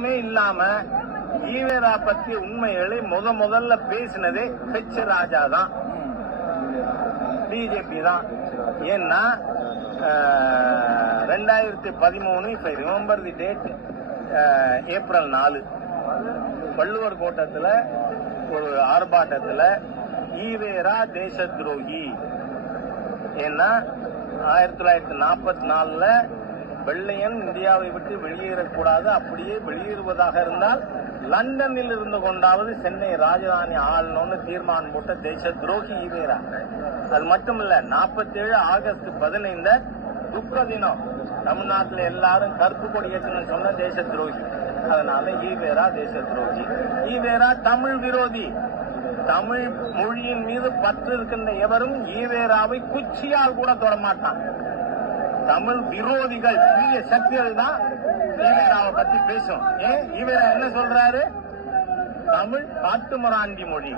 சந்தேகமே இல்லாம ஈவேரா பற்றி உண்மைகளை முதல்ல பேசினதே ஹெச் ராஜா தான், பிஜேபி தான். ஏன்னா 2013 இப்ப remember the date, April 4 Valluvar கோட்டத்துல ஒரு ஆர்ப்பாட்டத்துல ஈவேரா தேச துரோகி. ஏன்னா 1944 வெள்ளையன் இந்தியாவை விட்டு வெளியேறக்கூடாது, அப்படியே வெளியேறுவதாக இருந்தால் லண்டனில் இருந்து கொண்டாவது சென்னை ராஜதானி ஆளணும்னு தீர்மானம் போட்ட தேச துரோகி ஈவேரா. அது மட்டும் இல்ல, 47 ஆகஸ்ட் 15 துக்க தினம், தமிழ்நாட்டில் எல்லாரும் கருப்பு கொடி ஏற்றணும்னு சொன்ன தேச துரோகி. அதனால ஈவேரா தேச துரோகி. ஈவேரா தமிழ் விரோதி. தமிழ் மொழியின் மீது பற்று இருக்கின்ற எவரும் ஈவேராவை குச்சியால் கூட தொடமாட்டான். தமிழ் விரோதிகள், சிறிய சக்திகள் தான் ஈவேராவை பத்தி பேசும். ஏன் ஈவேரா என்ன சொல்றாரு? தமிழ் காட்டுமராண்டி மொழி.